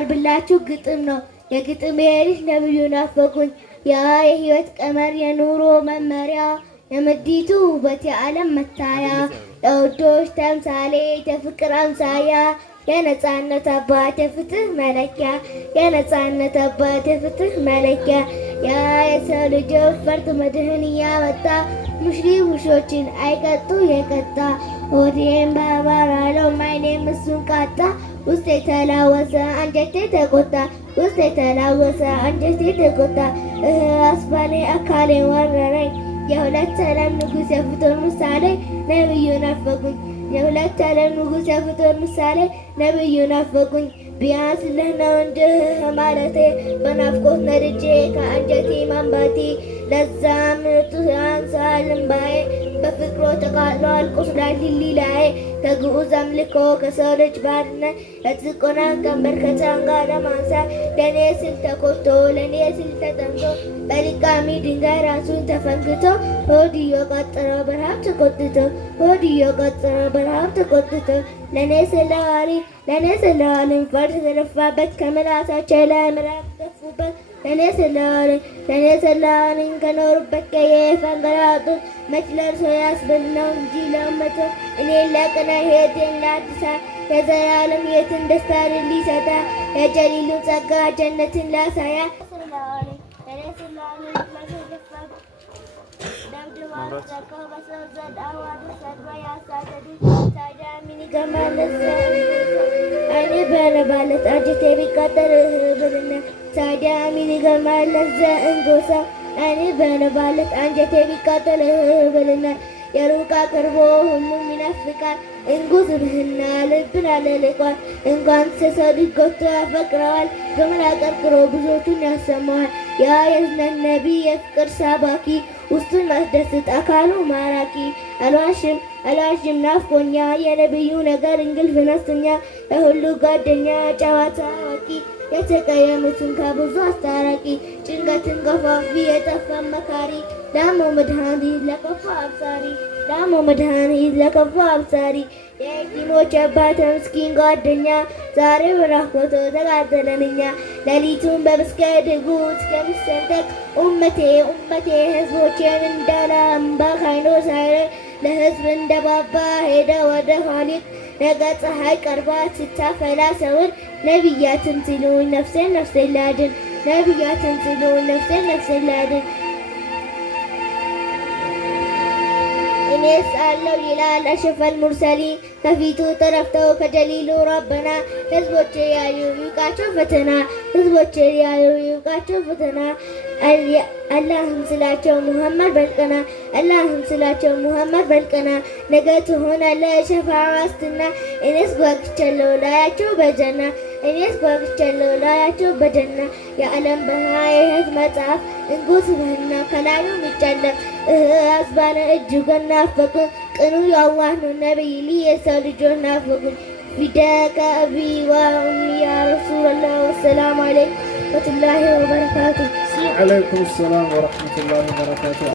የማቀርብላችሁ ግጥም ነው። የግጥሜ ርዕስ ነብዩ ናፈቁኝ። ያ የህይወት ቀመር የኑሮ መመሪያ የምድሪቱ ውበት የዓለም መታያ ለውዶች ተምሳሌ የፍቅር አምሳያ የነጻነት አባት የፍትህ መለኪያ የነጻነት አባት የፍትህ መለኪያ ያ የሰው ልጆች ፈርጥ መድህን እያመጣ ሙስሊም ውሾችን አይቀጡ የቀጣ ሆዴም ባባራለው አይኔም እሱን ቃጣ ውስጥ የተላወሰ አንጀቴ ተቆጣ ውስጥ የተላወሰ አንጀቴ ተቆጣ አስባሌ አካሌ ወረረኝ የሁለት ዓለም ንጉሥ የፍጡር ምሳሌ ነብዩ ናፈቁኝ የሁለት ዓለም ንጉሥ የፍጡር ምሳሌ ነብዩ ናፈቁኝ ቢያንስ ነው እንጂ ማለቴ በናፍቆት ነድጄ ከአንጀቴ ማንባቴ ለዛ ምርጡ ያንሳል እምባዬ በፍቅሮ ተቃጥሏል ቁስሏል ሊላዬ ከግዑዝ አምልኮ ከሰው ልጅ ባርነት ለጭቆናን ቀንበር ከጫንቃ ለማንሳት ለእኔ ስል ተኮርቶ ለእኔ ስል ተጠምቶ በድጋሚ ድንጋይ ራሱን ተፈንክቶ ሆድ እየቆጠረው በረሃብ ተቆጥቶ ሆድ እየቆጠረው በረሃብ ተቆጥቶ ለእኔ ስለዋልን ፈርድ ተደፋበት ከምላሳቸው ላይ ምራቅ ተፉበት ለእኔ ስለዋልን ከኖሩበት ቀዬ ፈንገላቱት መች ለእርሶ ያስብል ነው እንጂ ለመቶ እኔ ለቅና ሕይወቴን ላድሳ የዘላለም ሕይወትን ደስታ ሊሰጣ የጀሊሉን ጸጋ ጀነትን ላሳያ እኔ በነባለት አንጀቴ ቢቃጠል ብልና ታዲያ ምን ይገርማል ለዛ እንጎሳ እኔ በነባለት አንጀቴ ቢቃጠል ብልና የሩቅ አቅርቦ ሁሉም ይናፍቃል እንጉዝ ብህና ልብን አለልቋል እንኳን ሰው ሊጎቶ ያፈቅረዋል ግመል አቀርቅሮ ብዙዎቹን ያሰማዋል ያ የዝነት ነቢይ የፍቅር ሰባኪ ውስጡን ማስደስት አካሉ ማራኪ አልዋሽም ናፍቆኛ የነቢዩ ነገር እንግልፍ ነስተኛ ለሁሉ ጓደኛ ጨዋታ አዋቂ የተቀየሙትን ከብዙ አስታራቂ ጭንቀትን ገፋፊ የጠፋ መካሪ ዳሞ መድኃኒት ለከፋ አብሳሪ ዳሞ መድኃኒት ለከፋ አብሳሪ የሐኪሞች አባት ምስኪን ጓደኛ ዛሬ በናፍቆቱ ተቃጠለንኛ ሌሊቱን በመስገድ ጉድ እስከሚሰንጠቅ ኡመቴ ህዝቦቼን እንዳለ እምባ ካይኖ ሳይረግ ለህዝብ እንደባባ ሄደ ወደ ኋሊቅ ነገ ፀሐይ ቀርባ ስታፈላ ሰውን ነቢያትን ሲሉኝ ነፍሴን ላድን ነቢያትን ሲሉኝ ነፍሴን ላድን እኔስ አለው ይላል አሸፈል ሙርሰሊ ከፊቱ ተረፍተው ከጀሊሉ ረበና ህዝቦቼ ያዩ ይውቃቸው ፈተና ህዝቦቼ ያዩ ይውቃቸው ፈተና አላህም ስላቸው ሙሐመድ በልቀና አላህም ስላቸው ሙሐመድ በልቀና ነገ ትሆናለህ ሸፋዓ ዋስትና እኔስ ጓግቻለሁ ላያቸው በጀና እኔስ ጓግቻለሁ ላያቸው በጀና የዓለም በሃይት መጽሐፍ እንጉስ ብህና ከላዩ ሚጫለም አዝባነ እጅጉን ናፈቁን ቅኑ የአላህ ነው ነቢይ የሰው ልጆች ናፈቁን ፊዳከ አቢ ወኡሚ ያ ረሱለላህ ወሰላሙ አለይኩም ወረህመቱላሂ ወበረካቱህ። وعليكم السلام ورحمة الله وبركاته.